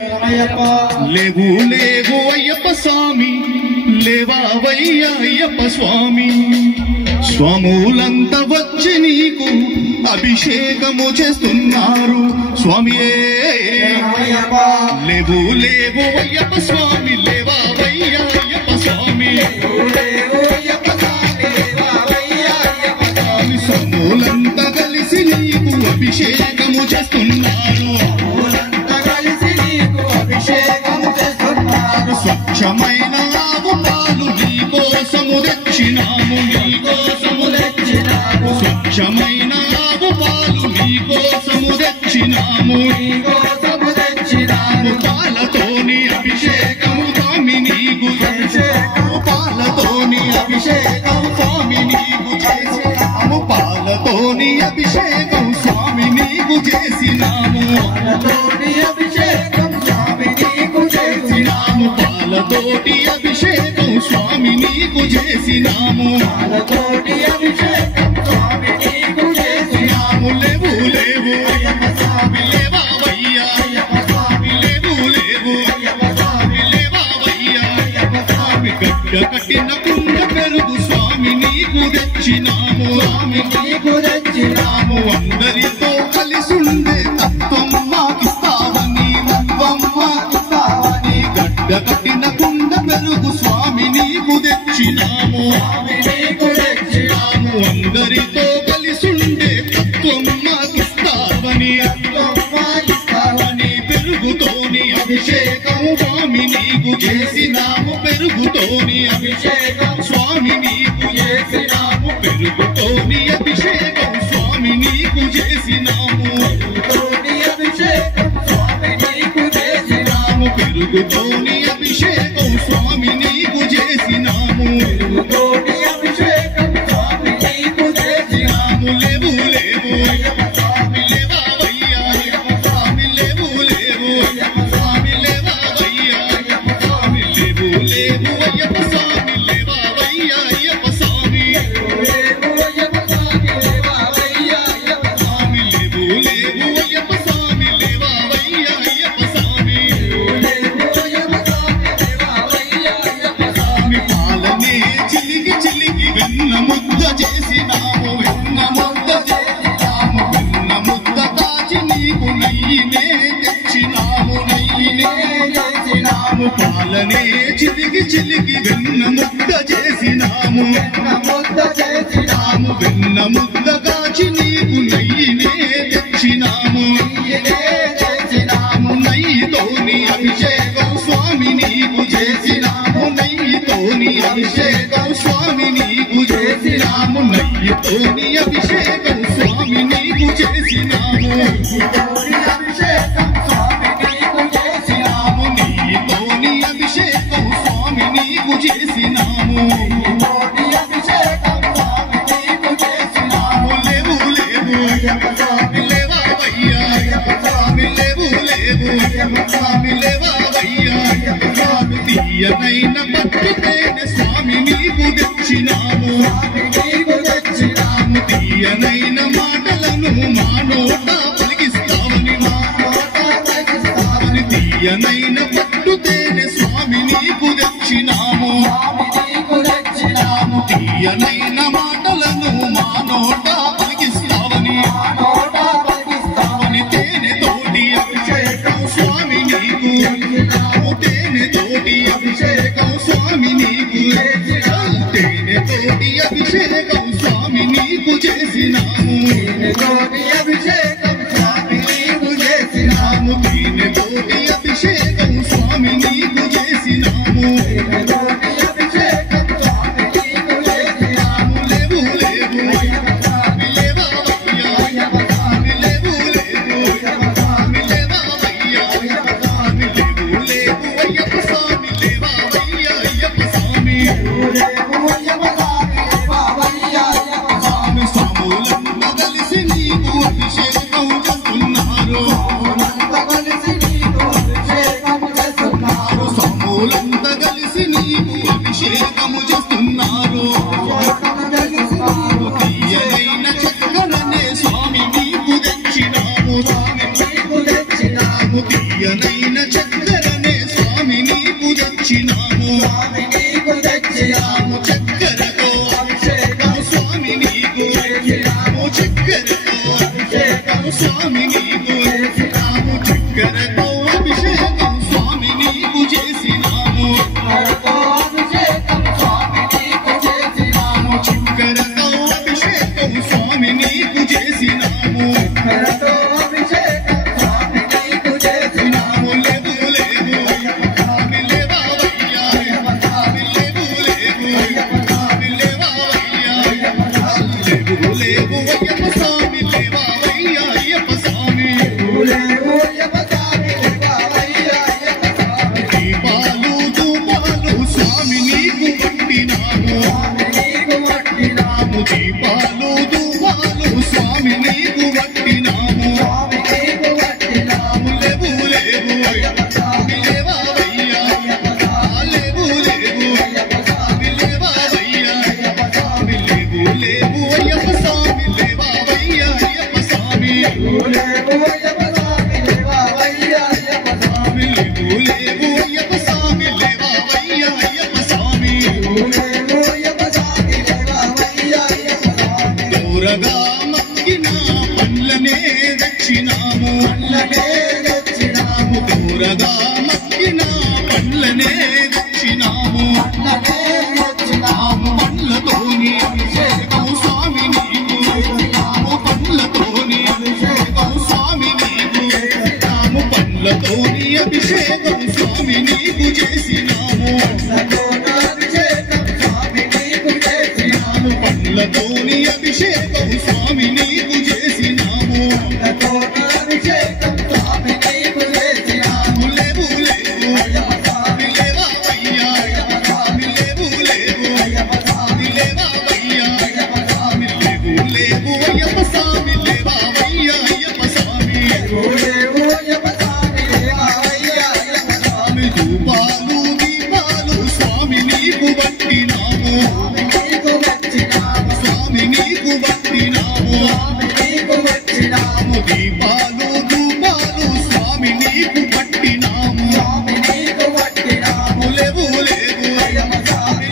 లేవు లేవు అయ్యప్ప స్వామి, లేవావయ్యా అయ్యప్ప స్వామి. స్వాములంతా వచ్చి నీకు అభిషేకము చేస్తున్నారు స్వామియే. లేవు లేవు అయ్యప్ప స్వామి, లేవావయ్యా అయ్యప్ప స్వామి. స్వాములంతా కలిసి నీకు అభిషేకము చేస్తున్నారు. స్వచ్ఛమైన ఆవు పాలు నీకోసము తెచ్చినాము, నీకోసము తెచ్చినాము. స్వచ్ఛమైన ఆవు పాలు నీకోసము తెచ్చినాము, నీకోసము తెచ్చినాము. పాలతోని అభిషేకము స్వామి నీకు చేసినాము, పాలతోని అభిషేకం స్వామి నీకు చేసినాము. పాలతోని అభిషేకం స్వామి నీకు చేసినాము, పాలతోని అభిషేకం స్వామి నీకు చేసినాము. పాలతోటి అభిషేకం స్వామి నీకు చేసినాము, పాలతోటి అభిషేకం స్వామి నీకు చేసినాము. లేవు లేవు అయ్యప్ప స్వామి, లేవావయ్యా అయ్యప్ప స్వామి. లేవు లేవు అయ్యప్ప స్వామి, లేవావయ్యా అయ్యప్ప స్వామి. గడ్డ కట్టిన కుండ పెరుగు స్వామి నీకు తెచ్చినాము, స్వామి నీకు తెచ్చినాము. అందరితో కలిసుండే తత్వం మాకిస్తావని, తత్వం మాకిస్తావని. గడ్డ కట్టిన కుండ పెరుగు స్వామి నీకు తెచ్చినాము, స్వామి నీకు తెచ్చినాము. అందరితో కలిసుండే తత్వం మాకిస్తావని, తత్వం మాకిస్తావని. పెరుగుతోని అభిషేకం స్వామి నీకు చేసినాము, పెరుగుతోని అభిషేకం స్వామి నీకు చేసినాము. పెరుగుతోని అభిషేకం స్వామి నీకు చేసినాము, పెరుగుతోని అభిషేకం స్వామి నీకు చేసినాము. పెరుగుతోని అభిషేకం స్వామి నీకు చేసినాము, పెరుగుతోని అభిషేకం స్వామి నీకు చేసినాము. లేవు లేవు అయ్యప్ప స్వామి, లేవావయ్యా అయ్యప్ప స్వామి. లేవు లేవు అయ్యప్ప స్వామి, లేవావయ్యా అయ్యప్ప స్వామి. లేవు లేవు అయ్యప్ప స్వామి, లేవావయ్యా అయ్యప్ప స్వామి. లేవు అయ్యప్ప స్వామి, లేవావయ్యా అయ్యప్ప స్వామి. లేవు లేవు అయ్యప్ప స్వామి, లేవావయ్యా అయ్యప్ప స్వామి. పాలనే చిలికి చిలికి వెన్న ముద్ద చేసినాము, వెన్న ముద్ద చేసినాము. వెన్న ముద్ద కాచి నీకు నెయ్యినే తెచ్చినాము, నెయ్యినే తెచ్చినాము. పాలనే చిలికి చిలికి వెన్న ముద్ద చేసినాము, వెన్న ముద్ద చేసినాము. వెన్న ముద్ద కాచి నీకు నెయ్యినే తెచ్చినాము, నెయ్యినే తెచ్చినాము. నెయ్యితోని అభిషేకం స్వామి నీకు చేసినాము, నెయ్యితోని అభిషేకం స్వామి నీకు చేసినాము. నెయ్యితోని అభిషేకం స్వామి నీకు చేసినాము, నెయ్యితోని అభిషేకం స్వామి నీకు చేసినాము. నెయ్యితోని అభిషేకం స్వామి నీకు చేసినాము, నెయ్యితోని అభిషేకం స్వామి నీకు చేసినాము. లేవు లేవు అయ్యప్ప స్వామి, లేవావయ్యా అయ్యప్ప స్వామి. లేవు లేవు అయ్యప్ప స్వామి, లేవావయ్యా అయ్యప్ప స్వామి. తీయనైన పట్టుతేనే స్వామి నీకు తెచ్చినాము, స్వామి నీకు తెచ్చినాము. తీయనైన మాటలను మా నోట పలికిస్తావని, మా నోట పలికిస్తావని. తీయనైన పట్టుతేనే స్వామి నీకు తెచ్చినాము, స్వామి నీకు తెచ్చినాము. తీయనైన మాటలను మా నోట పలికిస్తావని, మా నోట పలికిస్తావని. తేనె తోటి అభిషేకం స్వామి నీకు చేసినాము, తేనె తోటి అభిషేకం స్వామి నీకు చేసినాము. తేనె తోటి అభిషేకం స్వామి నీకు చేసినాము, తేనె తోటి అభిషేకం స్వామి నీకు చేసినాము. తేనె తోటి అభిషేకం స్వామి నీకు చేసినాము, తేనె తోటి అభిషేకం స్వామి నీకు చేసినాము. లేవు లేవు అయ్యప్ప స్వామి, లేవావయ్యా అయ్యప్ప స్వామి. లేవు లేవు అయ్యప్ప స్వామి, లేవావయ్యా అయ్యప్ప స్వామి. లేవు లేవు అయ్యప్ప స్వామి, లేవావయ్యా అయ్యప్ప స్వామి. లేవు లేవు అయ్యప్ప స్వామి, లేవావయ్యా అయ్యప్ప స్వామి. స్వాములంతా కలిసి నీకు అభిషేకం చేస్తున్నారు, స్వాములంతా కలిసి నీకు అభిషేకం చేస్తున్నారు. చక్కరనే స్వామి నీకు తెచ్చినాము చక్కరతో అభిషేకం స్వామి నీకు తెచ్చినాము చక్కరతో అభిషేకం స్వామి నీకు తెచ్చినాము చక్కరతో అభిషేకం స్వామి నీకు చేసినాము చక్కరతో అభిషేకం స్వామి నీకు చేసినాము దీపాలు ధూపాలు స్వామి నీకు వట్టినాము లేవు లేవు లేవావయ్యా లేవు లేవు లేవావయ్యా లేవు లేవు అయ్యప్ప స్వామి లేవావయ్యా అయ్యప్ప స్వామి లేవు లేవు అయ్యప్ప స్వామి లేవావయ్యా అయ్యప్ప స్వామి దూరగా మక్కిన పండ్లనే దక్షిణాము దూరగా మక్కిన పండ్లనే దక్షిణాము పండ్లతోని అభిషేకం స్వామి నీకు పండ్లతోని అభిషేకం స్వామి నీకు పండ్లతోని అభిషేకం స్వామి నీకు చేసినాము పండ్లతోని అభిషేకం స్వామి నీకు చేసినాము లేవు లేవు లేవావయ్యా లేవు లేవు లేవావయ్యా లేవు లేవు అయ్యప్ప స్వామి లేవావయ్యా అయ్యప్ప స్వామి ధూపాలు దీపాలు స్వామి నీకు వట్టినాము స్వామి నీకు వట్టినాము దీపాలు ధూపాలు స్వామి నీకు వట్టినాము లేవు లేవు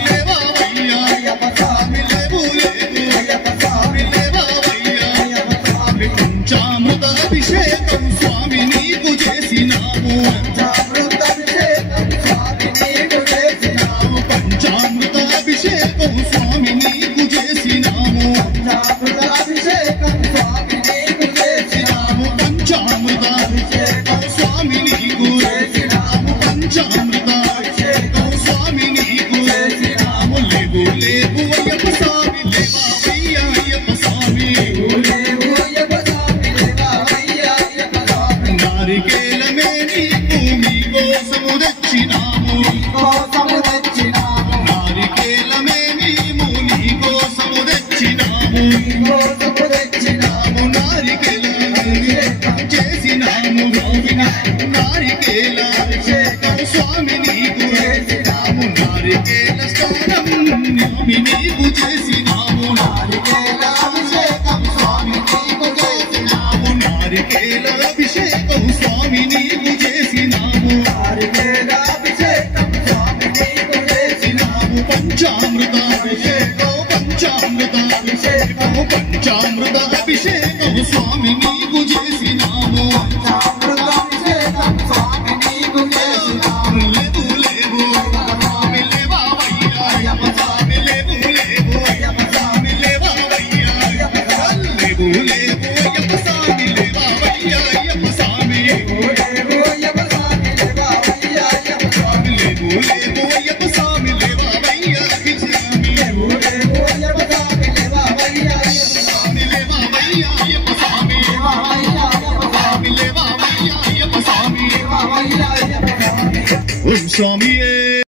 లేవావయ్యా లేవు లేవు లేవావయ్యా పంచామృత అభిషేకం స్వామి నీకు చేసినాము పంచామృత అభిషేకం స్వామి నీకు చేసినాము పంచామృత అభిషేకం స్వామి నీకు పంచామృత అభిషేకం స్వామి నీకు లేవు లేవు అయ్యప్ప స్వామి లేవావయ్యా అయ్యప్ప స్వామి నారికేలమే నీకు మీకోసము తెచ్చినాము నారికేలమే మేము నీకోసము తెచ్చినాము నారికేల చేసినాము నారికేల అభిషేకం స్వామి నీకు చేసినాము నారికేల స్నానం స్వామి నీకు చేసినాము నారికేల అభిషేకం స్వామి నీకు చేసినాము నారికేల అభిషేకం స్వామి నీకు చేసినాము పంచామృత అభిషేకం పంచామృత అభిషేకం పంచామృత అభిషేకం స్వామి నీకు చేసినాము లేవు లేవు లేవావయ్యా లేవు లేవు లేవావయ్యా లేవు లేవు